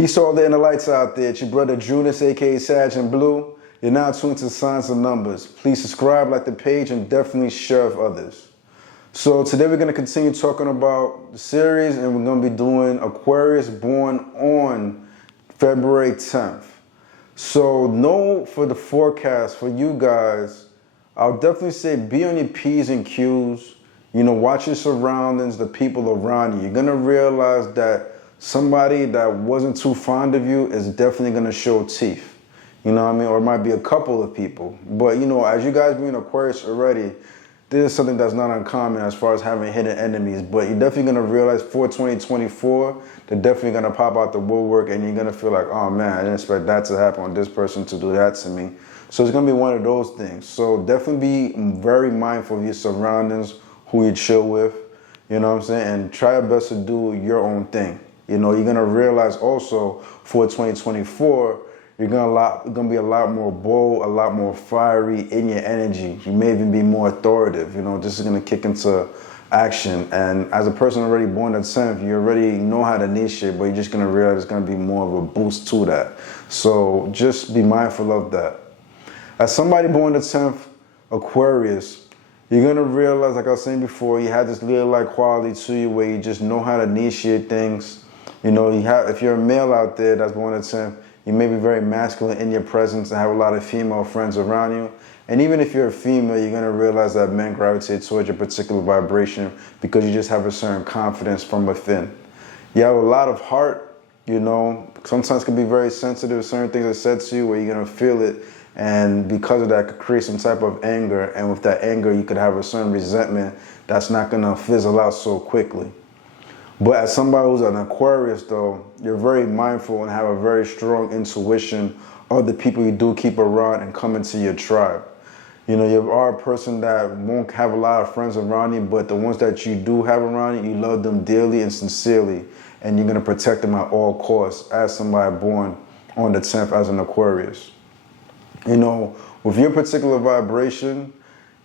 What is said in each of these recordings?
Peace to all the inner lights out there. It's your brother Junus, aka Sag and Blue. You're now tuned to Signs and Numbers. Please subscribe, like the page, and definitely share with others. So today we're going to continue talking about the series, and we're going to be doing Aquarius born on February 10th. So know for the forecast for you guys, I'll definitely say be on your P's and Q's. You know, watch your surroundings, the people around you. You're going to realize that somebody that wasn't too fond of you is definitely going to show teeth. You know what I mean? Or it might be a couple of people. But, you know, as you guys being Aquarius already, this is something that's not uncommon as far as having hidden enemies. But you're definitely going to realize for 2024, they're definitely going to pop out the woodwork and you're going to feel like, oh, man, I didn't expect that to happen, or this person to do that to me. So it's going to be one of those things. So definitely be very mindful of your surroundings, who you chill with, you know what I'm saying? And try your best to do your own thing. You know, you're going to realize also for 2024, you're going to be a lot more bold, a lot more fiery in your energy. You may even be more authoritative. You know, this is going to kick into action. And as a person already born at 10th, you already know how to niche it, but you're just going to realize it's going to be more of a boost to that. So just be mindful of that. As somebody born at 10th, Aquarius, you're going to realize, like I was saying before, you have this little-like quality to you where you just know how to initiate things. You know, if you're a male out there that's born at 10th, you may be very masculine in your presence and have a lot of female friends around you. And even if you're a female, you're going to realize that men gravitate towards your particular vibration because you just have a certain confidence from within. You have a lot of heart, you know, sometimes can be very sensitive. Certain things are said to you where you're going to feel it. And because of that, could create some type of anger. And with that anger, you could have a certain resentment that's not going to fizzle out so quickly. But as somebody who's an Aquarius, though, you're very mindful and have a very strong intuition of the people you do keep around and come into your tribe. You know, you are a person that won't have a lot of friends around you, but the ones that you do have around you, you love them dearly and sincerely, and you're going to protect them at all costs as somebody born on the 10th as an Aquarius. You know, with your particular vibration,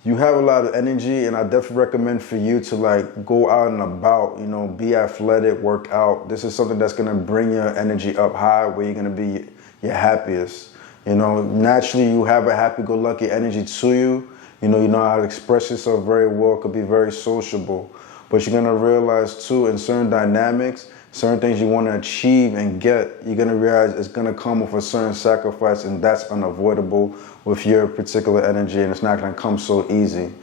you have a lot of energy, and I definitely recommend for you to like go out and about, you know, be athletic, work out. This is something that's going to bring your energy up high where you're going to be your happiest. You know, naturally you have a happy-go-lucky energy to you. You know how to express yourself very well, could be very sociable. But you're going to realize too, in certain dynamics, certain things you want to achieve and get, you're going to realize it's going to come with a certain sacrifice, and that's unavoidable with your particular energy, and it's not going to come so easy.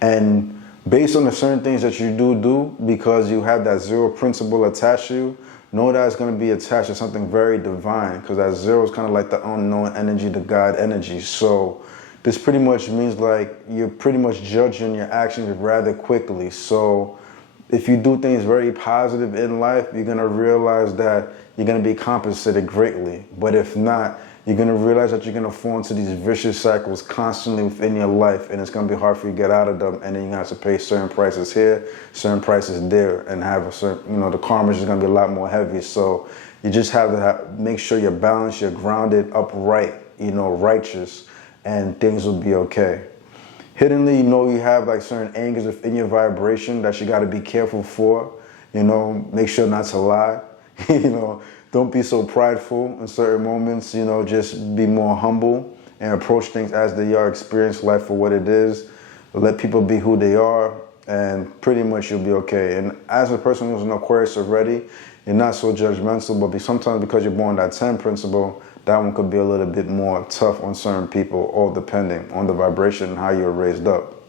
And based on the certain things that you do, because you have that zero principle attached to you, know that it's going to be attached to something very divine, because that zero is kind of like the unknown energy, the God energy. So this pretty much means like you're pretty much judging your actions rather quickly. So if you do things very positive in life, you're going to realize that you're going to be compensated greatly. But if not, you're going to realize that you're going to fall into these vicious cycles constantly within your life, and it's going to be hard for you to get out of them. And then you're going to have to pay certain prices here, certain prices there, and have a certain, you know, the karma is going to be a lot more heavy. So you just have to make sure you're balanced, you're grounded, upright, you know, righteous, and things will be okay. Hiddenly, you know, you have like certain angers within your vibration that you got to be careful for. You know, make sure not to lie. You know, don't be so prideful in certain moments. You know, just be more humble and approach things as they are. Experience life for what it is. Let people be who they are, and pretty much you'll be okay. And as a person who's an Aquarius already, you're not so judgmental, but sometimes because you're born that 10 principle, that one could be a little bit more tough on certain people, all depending on the vibration and how you're raised up.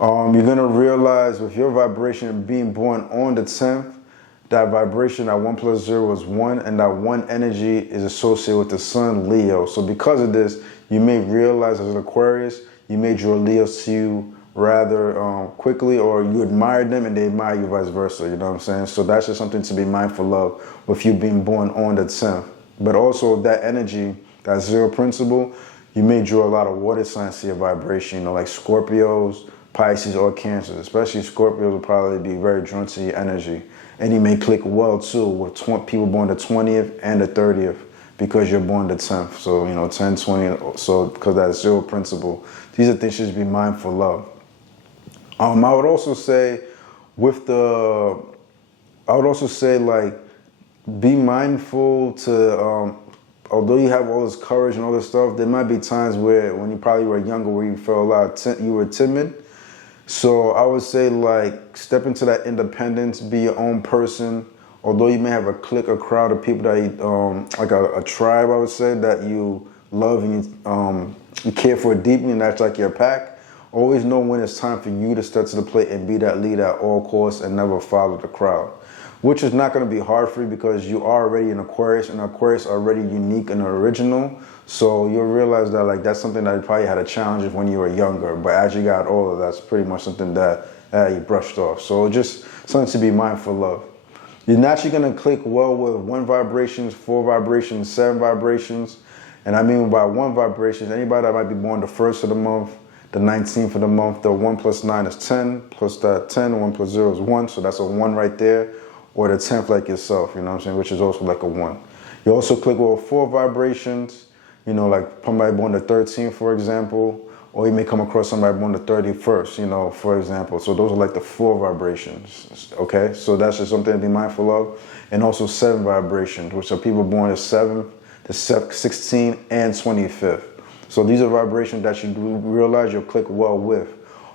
You're going to realize with your vibration being born on the 10th, that vibration, that 1 plus 0 is 1, and that 1 energy is associated with the sun, Leo. So because of this, you may realize as an Aquarius, you may draw Leos to you rather quickly, or you admire them and they admire you vice versa, you know what I'm saying? So that's just something to be mindful of with you being born on the 10th. But also that energy, that zero principle, you may draw a lot of water signs to your vibration, you know, like Scorpios, Pisces, or Cancers. Especially Scorpios will probably be very drawn to your energy. And you may click well too with people born the 20th and the 30th because you're born the 10th. So, you know, 10, 20, so because that zero principle. These are things you should be mindful of. I would also say like be mindful to, although you have all this courage and all this stuff, there might be times where, when you probably were younger, where you felt a lot, you were timid. So I would say, like, step into that independence, be your own person. Although you may have a clique, a crowd of people that you, like a tribe, I would say, that you love and you care for deeply, and that's like your pack. Always know when it's time for you to step to the plate and be that leader at all costs and never follow the crowd. Which is not going to be hard for you because you are already an Aquarius, and Aquarius are already unique and original. So you'll realize that, like, that's something that you probably had a challenge with when you were younger. But as you got older, that's pretty much something that you brushed off. So just something to be mindful of. You're naturally going to click well with 1 vibrations, 4 vibrations, 7 vibrations. And I mean by 1 vibration, anybody that might be born the 1st of the month, the 19th of the month, the 1 plus 9 is 10, plus that 10, 1 plus 0 is 1, so that's a 1 right there. Or the 10th like yourself, you know what I'm saying, which is also like a 1. You also click well with 4 vibrations, you know, like somebody born the 13th, for example, or you may come across somebody born the 31st, you know, for example. So those are like the 4 vibrations, okay? So that's just something to be mindful of. And also 7 vibrations, which are people born the 7th, the 16th, and 25th. So these are vibrations that you realize you'll click well with.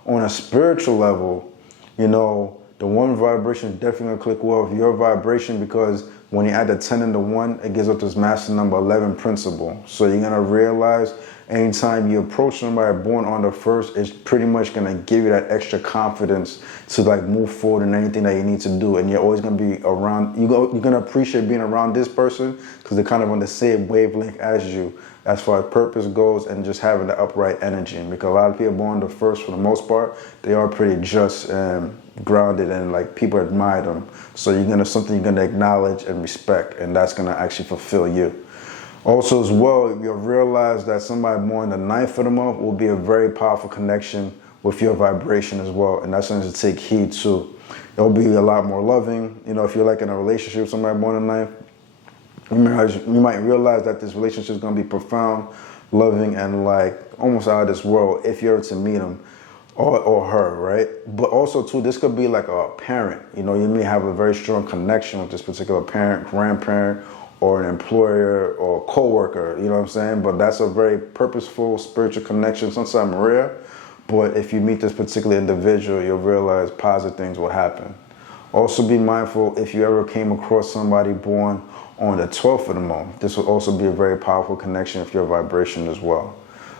On a spiritual level, you know, the 1 vibration is definitely going to click well with your vibration, because when you add the 10 and the 1, it gives up this master number 11 principle. So you're going to realize anytime you approach somebody born on the 1st, it's pretty much going to give you that extra confidence to, like, move forward in anything that you need to do. And you're always going to be around, you're going to appreciate being around this person because they're kind of on the same wavelength as you as far as purpose goes, and just having the upright energy. And because a lot of people born the 1st, for the most part, they are pretty just and grounded, and like people admire them. So something you're gonna acknowledge and respect, and that's gonna actually fulfill you. Also as well, you'll realize that somebody born the 9th of the month will be a very powerful connection with your vibration as well, and that's something to take heed to. It'll be a lot more loving. You know, if you're like in a relationship with somebody born the 9th, you might realize that this relationship is going to be profound, loving, and like almost out of this world if you're to meet him or her, right? But also too, this could be like a parent. You know, you may have a very strong connection with this particular parent, grandparent, or an employer or co-worker, you know what I'm saying? But that's a very purposeful spiritual connection, sometimes rare. But if you meet this particular individual, you'll realize positive things will happen. Also be mindful if you ever came across somebody born on the 12th of the month. This will also be a very powerful connection with your vibration as well.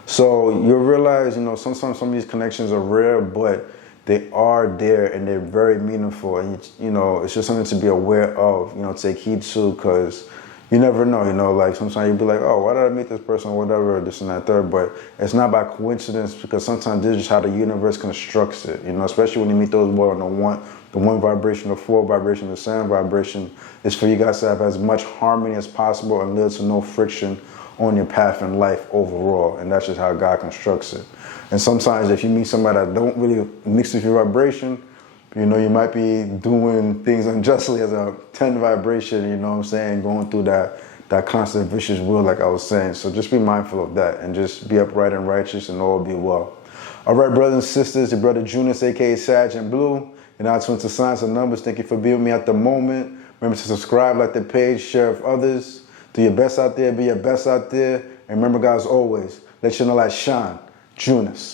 So you'll realize, you know, sometimes some of these connections are rare, but they are there and they're very meaningful. And, you know, it's just something to be aware of, you know, take heed to, because you never know, you know, like sometimes you'll be like, oh, why did I meet this person or whatever, this and that, third. But it's not by coincidence, because sometimes this is just how the universe constructs it, you know, especially when you meet those boys on the 1 vibration, the 4 vibration, the 7 vibration, is for you guys to have as much harmony as possible and lead to no friction on your path in life overall. And that's just how God constructs it. And sometimes if you meet somebody that don't really mix with your vibration, you know, you might be doing things unjustly as a 10 vibration, you know what I'm saying, going through that constant vicious wheel, like I was saying. So just be mindful of that and just be upright and righteous, and all will be well. All right, brothers and sisters, your brother Junus, aka Sag and Blue. You're now tuned to Science and Numbers. Thank you for being with me at the moment. Remember to subscribe, like the page, share with others. Do your best out there, be your best out there. And remember, guys, always, let your light shine. Junus.